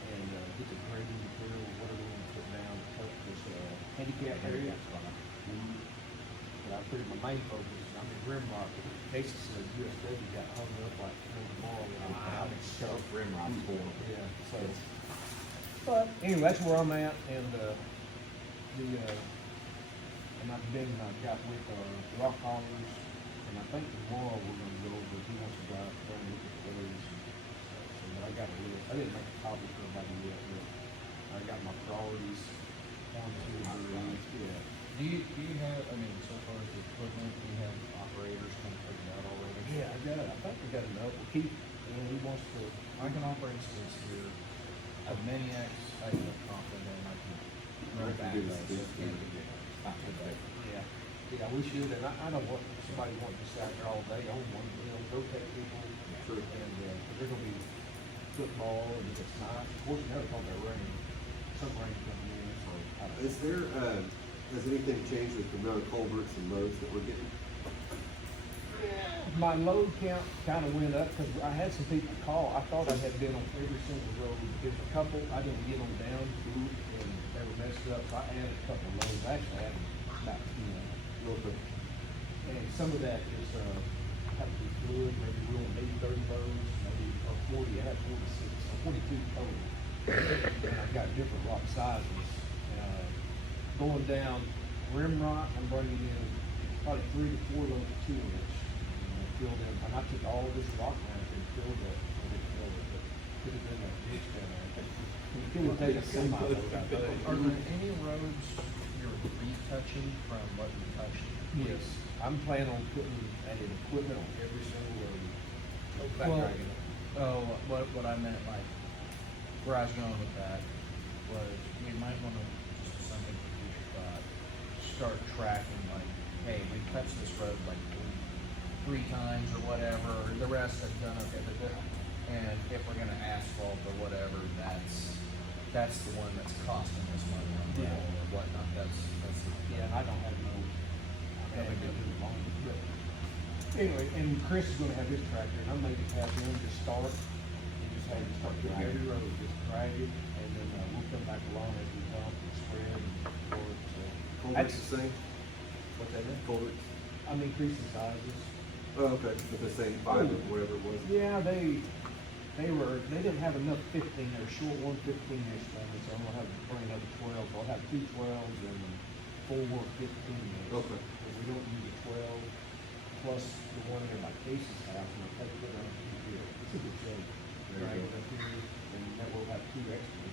and get the grading material, whatever we want to put down to help this handicap area. But I figured my main focus is, I'm in Grimrock. Casey said USW got hung up like tomorrow. Wow, it's so Grimrock pool. Yeah, so. But anyway, that's where I'm at, and and I've been, got with rock haulers, and I think tomorrow we're gonna go over, he wants to drive down and look at the roads. So, but I got a list, I didn't make a copy for everybody yet, but I got my priorities, 1, 2, 3, yeah. Do you have, I mean, so far as the equipment, do you have operators kind of figured out already? Yeah, I think we got enough, Keith, he wants to. I can operate this here. I have Maniacs, I feel confident in, I can run back. Yeah, yeah, we should, and I don't want somebody wanting to sit out there all day on one, rotate people. True. And, there's gonna be football, and if it's not, of course, you never talk about rain, some rain coming in, so. I don't know. Is there, has anything changed with the amount of culverts and loads that we're getting? My load count kinda went up, cause I had some people call, I thought I had been on every single road, there's a couple, I didn't get them down, and they were messed up, so I added a couple of loads, actually I added about 10. Okay. And some of that is, have to be fluid, maybe we only need 30 loads, maybe, or 40, I had 46, so 42 total. And I've got different rock sizes. Going down rim rock, I'm bringing in probably 3 to 4 loads of 2-inch. Fill them, and I took all this rock down and filled it, but put it in that ditch down there. It would take a semi-load out there. Are there any roads you're retouching from what you touched? Yes, I'm planning on putting adding equipment on every single road. Well, what I meant, like, where I was going with that was, we might wanna, just something for future thought, start tracking, like, hey, we touched this road like 3 times or whatever, the rest have done okay, and if we're gonna asphalt or whatever, that's the one that's costing us money on Yeah. or whatnot, that's. Yeah, and I don't have no, I haven't been too long, but anyway, and Chris is gonna have his tractor, and I may just have him just start, and just have him start doing every road, just drag it, and then, we'll come back along as we dump and spread and pour it, so. Culverts the same? What's that? Culverts? I'm increasing sizes. Oh, okay, with the same 5 or whatever it was. Yeah, they didn't have enough 15, they were short 1 15-inch thing, so I'm gonna have to bring another 12, so I'll have 2 12s and 4 15-inch. Okay. But we don't use a 12, plus the one there by Casey's house, and I'll take it around here. It's a good shape. There you Drag go. it up here, and then we'll have 2 extra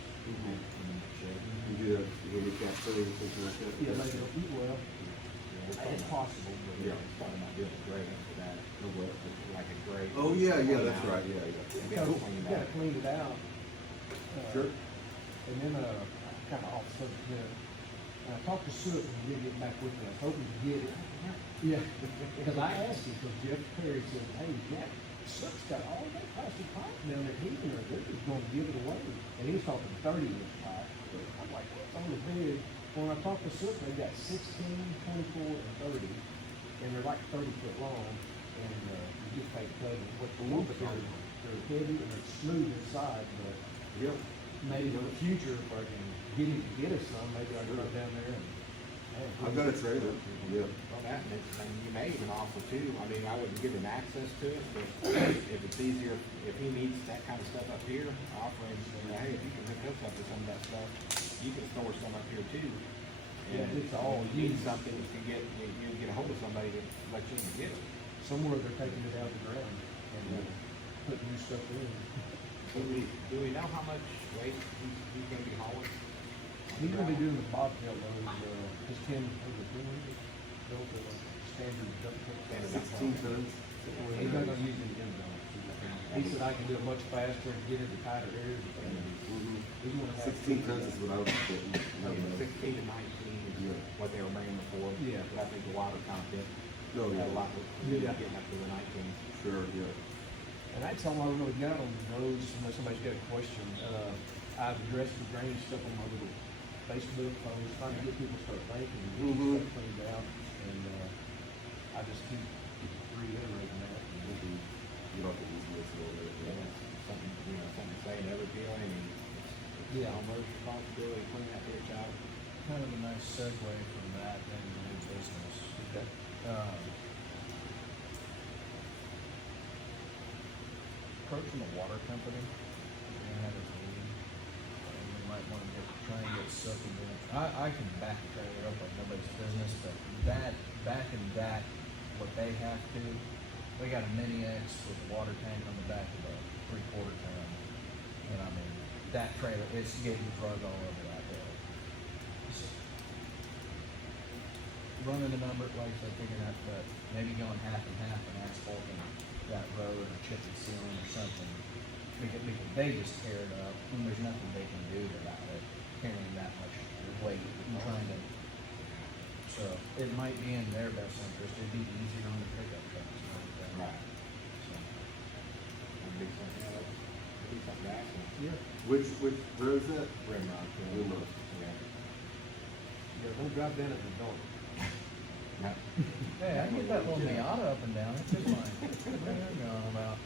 facility, something like that. Yeah, maybe, well, it's possible, but. Yeah, it's talking about doing a grate for that, Oh, what? like a grate. Oh, yeah, that's right, yeah. And Because then clean you it gotta out. clean it out. Sure. And then, kinda off subject there, I talked to Soot and he didn't get back with me, I was hoping to get it. Yeah, cause I asked him, cause Jeff Perry said, hey, Jack, Soot's got all that plastic pipe down there heating her, they're just gonna give it away. And he was talking 30-inch pipe. I'm like, that's on the bid. When I talked to Soot, they got 16, 24, and 30, and they're like 30 foot long, and, you just pay play with the one, but they're heavy and they're smooth inside, but Yeah. maybe in the future, if I can get him to get us some, maybe I can go down there and. I've got a trailer, yeah. Well, that makes, and you may even offer too, I mean, I wouldn't give him access to it, but if it's easier, if he needs that kind of stuff up here, offer him, hey, if you can hook us up with some of that stuff, you can store some up here too. Yeah, And it's all if you need used. something, you get a hold of somebody to let you get it. Somewhere they're taking it out of the ground and putting new stuff in. Do we know how much weight he's gonna be hauling? He's gonna be doing the bobtail loads, his 10, over 10, those are standard dump trucks. Standard. 16 tons. He's not gonna use any end dumps. He said I can do it much faster and get into tighter areas. He's gonna have. 16 tons is what I was getting. I mean, 16 to 19 is Yeah. what they were bringing before. Yeah. But I think the water content Oh, had yeah. a lot with Yeah. getting up to the 19. Sure, yeah. And that's all I really got on those, unless somebody's got a question. I've addressed the drainage stuff on my little Facebook post, trying to get people to start thinking, and get Mhm. stuff cleaned out, and, I just keep reiterating that. You don't have to use this a little bit. And it's something, something to say, never feeling, and it's Yeah. almost responsibility to clean that ditch out. Kind of a nice segue from that into new business. Okay. Approaching the water company, we had a meeting, we might want to try and get something in. I can back the trailer up like nobody's business, but backing that, what they have to, they got a mini X with a water tank on the back of a 3/4 ton. And I mean, that trailer, it's getting drug all over that hill. So, running the number, like I said, figuring out, but maybe going half and half and asphalting that road or chip and sealing or something. Because they just tear it up and there's nothing they can do about it, carrying that much weight and trying to. So it might be in their best interest, it'd be easier on the pickup trucks. Right. So, It'd be something else. It'd be something to ask them. Yeah. Which road is that? Rimrock. Rimrock. Yeah. Yeah, don't drive down it in the dark. No. hey, I can get that little Miata up and down, it's just fine. What are you going about?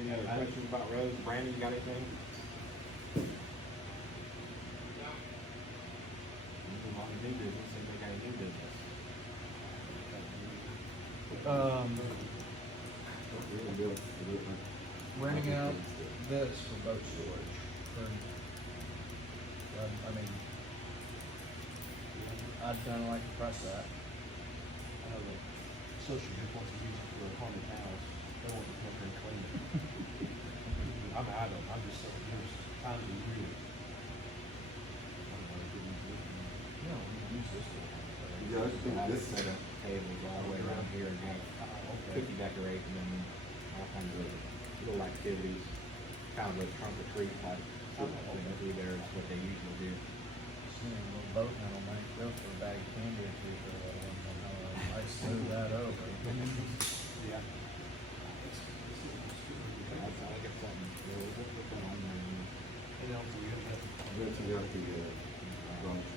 Any other questions about roads? Brandon, you got anything? Move on to new business, anybody got any new business? Renting out this for boat storage. I mean, I'd kinda like to press that. I know the social group wants to use it for a haunted house, they want to come up and clean it. I'm just saying, there's times of year. No, we can use this one. Yeah, I think I would this- set up tables all the way around here and have cookie decorating and all kinds of little activities, kind of a trunk or treat type. Thing through there is what they usually do. Seeing a little boat now, might go for a bag of candy or two, or I might smooth that over. Yeah. That's all I got something. We'll put that on there. And also we have that, Renting out the, garage.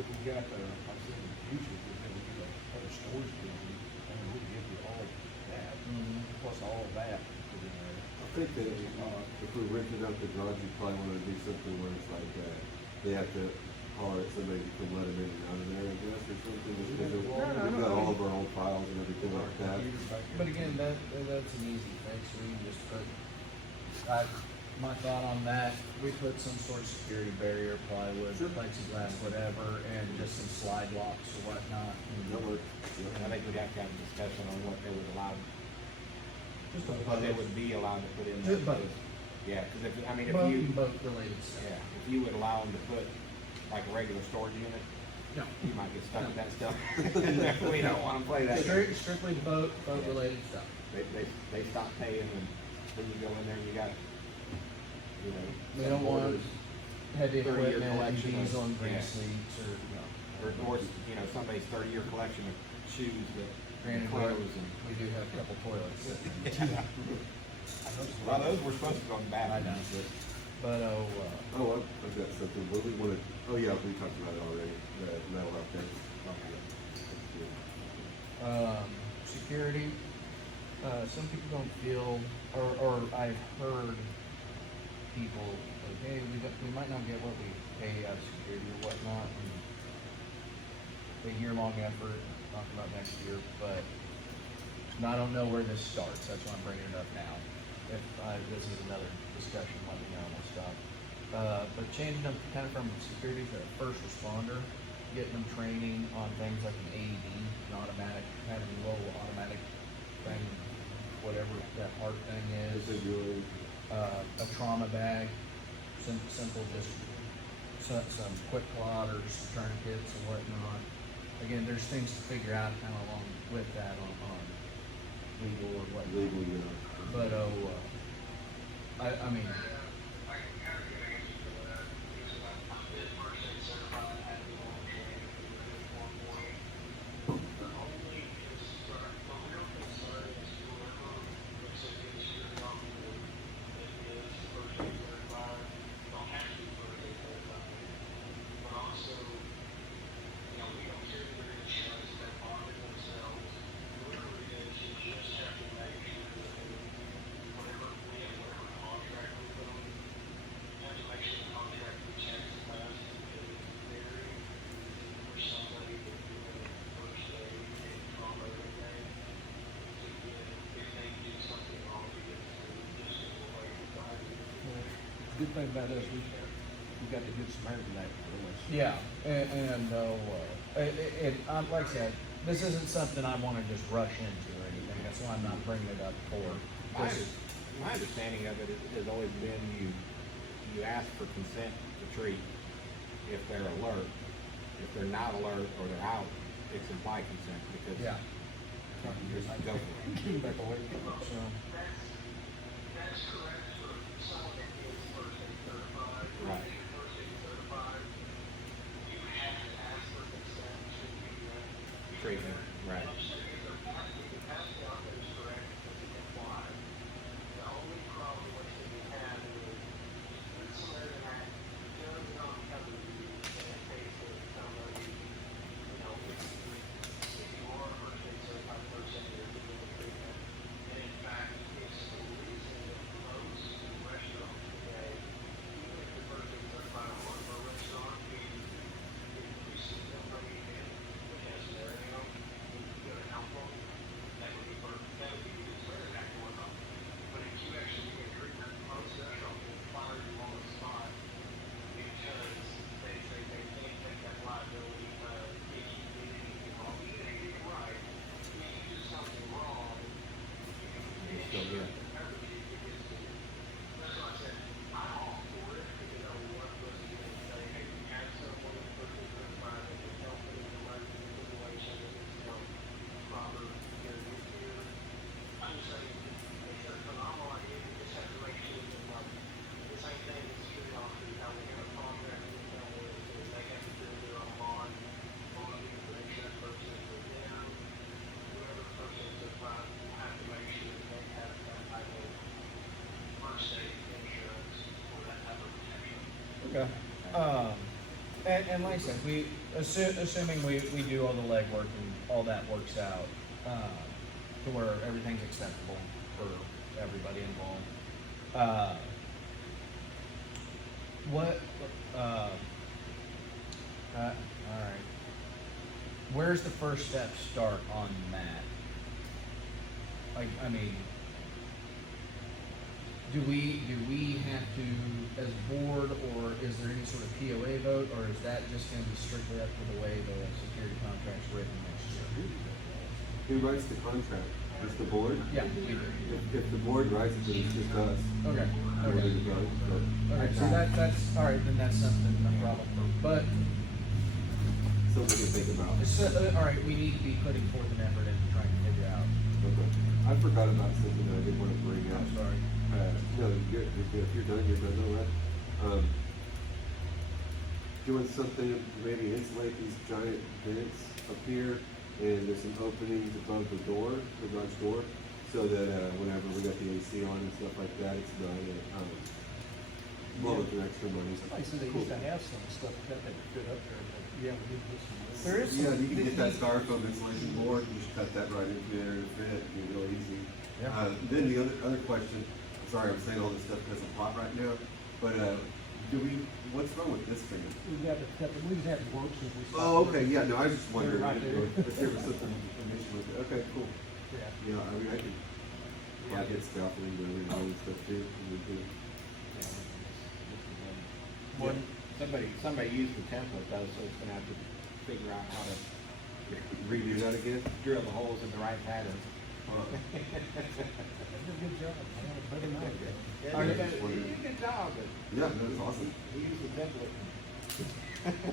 if we got, like I said, in the future, if we had to get a other storage building, I mean, we could give you all that, plus all that, put in there. I think that if we rented out the garage, you probably want to do something where it's like, they have to holler at somebody to come let them in and out of there, I guess, or something. Just because we've got all of our own files and everything like that. But again, that's an easy fix, we can just put, my thought on that, we put some sort of security barrier, plywood, plexiglass, whatever, and just some slide locks or whatnot. That works. And I think we'd have to have a discussion on what they would allow. Just a but they boat. would be allowed to put in Just there. boat. Yeah, because if, I mean, if Boat you, and boat related stuff. yeah, if you would allow them to put like a regular storage unit, No. you might get stuck with that stuff. We don't want to play that. game. Strictly boat related stuff. They stop paying and when you go in there, you got, you know. We some don't want orders, heavy 30-year equipment, collection of- diesel and grease yeah. leaks or, no. Or of course, you know, somebody's 30-year collection of shoes that, Granted, clothes and. we do have a couple toilets. Well, those were supposed to go in the I know. bathroom, But, Oh, I've got something. What do we want to? Oh yeah, we talked about it already. The mental health thing. security, some people don't feel, or I've heard people like, hey, we might not get what we pay out of security or whatnot, and a year-long effort, talk about next year, but I don't know where this starts, that's why I'm bringing it up now. If this is another discussion, let me know, and we'll stop. But changing them kind of from security to first responder, getting them training on things like an AED, an automatic, having a little automatic thing, whatever that heart thing is. A trauma bag, simple, just some quick clotters, tourniquets and whatnot. Again, there's things to figure out kind of along with that on legal or whatnot. Legal, yeah. But, I mean, I can kind of get an answer to that, because I did first aid certified, I had to go on training at one point. The only concern, the real concern is whoever looks at the security officer that is first aid certified, don't have to be first aid certified. But also, you know, we don't care if they're insurance, they're bonding themselves, whoever it is, you just have to make sure that whatever, we have whatever contract with them, you have to make sure the contract protects the last area for somebody that doing first aid and trauma and everything. To get, if they do something wrong, to get through just as a way to find it. the good thing about us, we got the good Samaritan Act for us. Yeah, and like I said, this isn't something I wanna just rush into or anything, that's why I'm not bringing it up for. My understanding of it has always been you ask for consent to treat if they're alert. If they're not alert or they're out, it's implied consent because Yeah. you just go for it. Back away, so. That's correct for someone that is first aid certified. Right. If you're first aid certified, you have to ask for consent to be Treatment, right. The capacity on it is correct because it applies. The only problem with it we have is the Samaritan Act does not cover you in a case of somebody, you know, if you are a first aid certified person, you're doing the treatment. And in fact, it's the reason that most restaurants today, even if you're first aid certified on one of our restaurants, if you see somebody in which has scenario, you go to help them, that would be the Samaritan Act going on. But if you actually get treatment, most restaurants will fire you on the spot because they say they can't take that liability of if you did anything wrong. Even if you did it right, if you do something wrong, you Still can good. cover you because that's why I said, I'm all for it, because I want us to say, hey, we have someone in person certified that can help in an emergency situation that is, you know, proper, you know, nuclear. I'm just saying, it's a phenomenal idea, we just have to make sure that, like, the same thing as security officers, how we have a contract with them, is they have to do their own bond for the insurance purposes for them. Whoever the person is certified will have to make sure that they have that type of first aid insurance for that type of protection. Okay. And like I said, assuming we do all the legwork and all that works out, to where everything's acceptable for everybody involved. Alright. Where's the first step start on that? Like, I mean, do we have to, as a board, or is there any sort of POA vote, or is that just gonna be strictly up to the way the security contract's written next year? Who writes the contract? Just the board? Yeah, we do. If the board writes it, then it's just us. Okay, We're okay. good to go, so. Okay, so that's, all right, then that's something, no problem. But, Something to think about. it's, all right, we need to be putting forth an effort into trying to figure out. Okay. I forgot about something that I didn't want to bring up. I'm sorry. No, you're good. If you're done, you're done, all right. Doing something, maybe insulate these giant vents up here, and there's some openings above the door, the garage door, so that, whenever we got the AC on and stuff like that, it's not, blowing through extra money. Somebody said they used to have some stuff that they could put up there, but yeah, we did this one. There is Yeah, some- you can get that styrofoam insulation board, you just cut that right into there and fit, it'd be real easy. Yeah. Then the other question, sorry, I'm saying all this stuff because I'm hot right now, but, what's wrong with this fan? We've got to cut, we just haven't worked since we stopped. Oh, okay, yeah, no, I was just wondering They're right if there was something, an issue with it, okay, cool. Yeah. Yeah, I mean, I could, I get stuff and doing all this stuff too, and we do. One, Somebody used the template though, so it's gonna have to figure out how to Redo that again? drill the holes in the right pattern. They did a good job. Yeah, better than I did. Yeah, I you just did wondered. a good job, but Yeah, that's awesome. we used the template.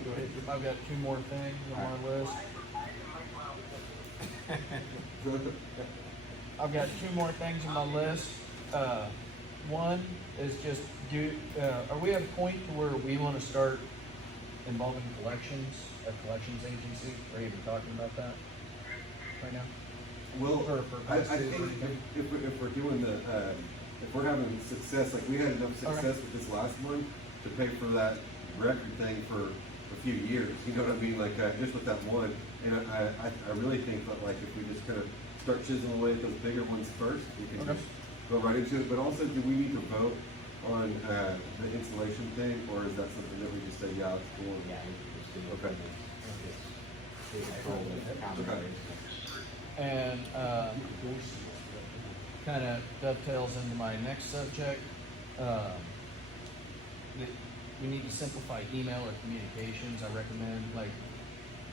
go ahead. I've got two more things on my list. I've got two more things on my list. One is just are we at a point to where we want to start involving collections, a collections agency? Are you even talking about that right now? Well, Or for I us to- think if we're doing the, if we're having success, like we had enough success with this last one to pay for that record thing for a few years, you know what I mean, like, just with that one, and I really think that like if we just kind of start chiseling away at those bigger ones first, we can Okay. just go right into it, but also, do we need to vote on, the insulation thing, or is that something that we just say, yeah, it's cool? Yeah, it's the, Okay. it's control the counter. And kind of dovetails into my next subject. We need to simplify email or communications. I recommend, like,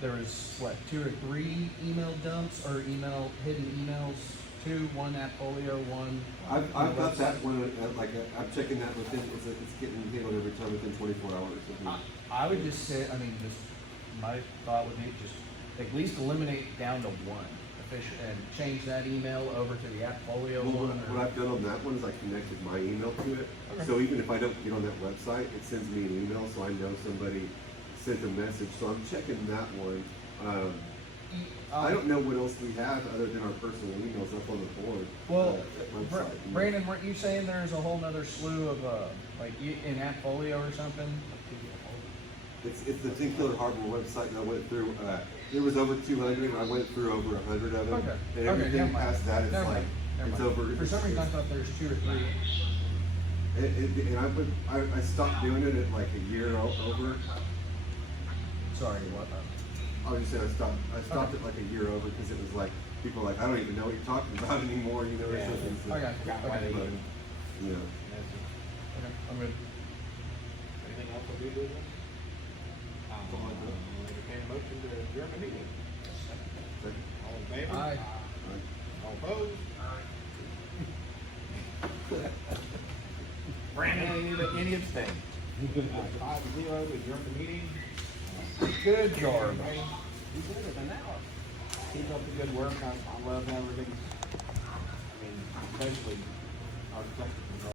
there was, what, 2 or 3 email dumps or hidden emails? 2, one at Polio, one. I've got that one, I'm checking that within, it's getting handled every time within 24 hours. I would just say, I mean, just, my thought would be just at least eliminate down to one official and change that email over to the Appfolio Well, one. what I've done on that one is I connected my email to it. Okay. So even if I don't get on that website, it sends me an email, so I know somebody sent a message, so I'm checking that one. I don't know what else we have other than our personal emails up on the board. Well, website. Brandon, weren't you saying there's a whole nother slew of, like, in Appfolio or something? It's the Think Killer Harbor website, and I went through, there was over 200, and I went through over 100 of them. Okay. And Okay, everything never mind. past that is Never like, mind. Never it's mind. over. For some reason, I thought there's 2 or 3. And I stopped doing it at like a year over. Sorry, what? I was just saying I stopped it like a year over because it was like, people were like, I don't even know what you're talking about anymore, you know, or Yeah. something. So, I got you. Forgot why Okay. they but, even, you know, Okay, I'm good. anything else will do with it? I'll entertain a motion to adjourn the meeting. second. All in favor? Aye. All opposed? Brandon, any abstain? 5-0 to adjourn the meeting. Good job. We did it an hour. Keep up the good work. I love how everything's, I mean, especially our technical.